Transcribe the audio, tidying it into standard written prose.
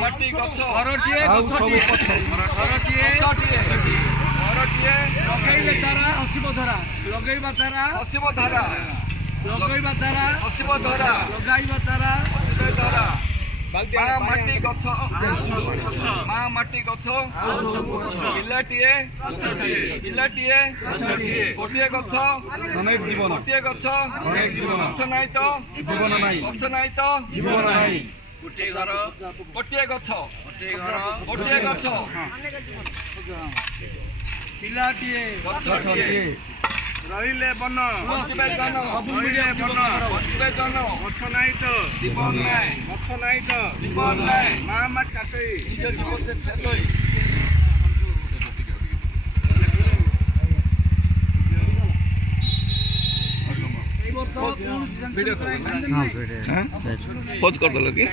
ମାଟି ଗଛ ଘରଟିଏ ଘରଟିଏ ଲଗେଇଲେ ଚାରା ହସିବ ଧରା ଲଗେଇବା ଚାରା ହସିବ ଧାରା ଲଗେଇବା ଚାରା ହସିବ ଧରା ଲଗାଇବା ଚାରା ହସିବ ଧରା ମାଟି ଗଛ ମା ମାଟି ଗଛ ପିଲାଟିଏ ଗୋଟିଏ ଗଛ ଅନେକ ଜୀବନ ଗୋଟିଏ ଗଛ ଅନେକ ଜୀବନ ଗଛ ନାହିଁ ତ ଜୀବନ ନାହିଁ ଗଛ ନାହିଁ ତ ଜୀବନ ନାହିଁ ଗୋଟିଏ ଘର ଗୋଟିଏ ଗଛ ଗୋଟିଏ ଗଛ ପିଲାଟିଏ ଗଛଟିଏ ରହିଲେ ବନ ବଞ୍ଚିବେ ଜନ ସବୁବେଳେ ବନ ବଞ୍ଚିବେ ଜନ ଗଛ ନାହିଁ ତ ଜୀବନ ନାହିଁ ଗଛ ନାହିଁ ତ ଜୀବନ ନାହିଁ ମା ମାଟି କାଟଇ ନିଜ ଜୀବ ସେ ଛେଦଇ ଏଇ ବର୍ଷ ଭିଡ଼ିଓ କୌଣସି ପୋଜ କରିଦେଲ କି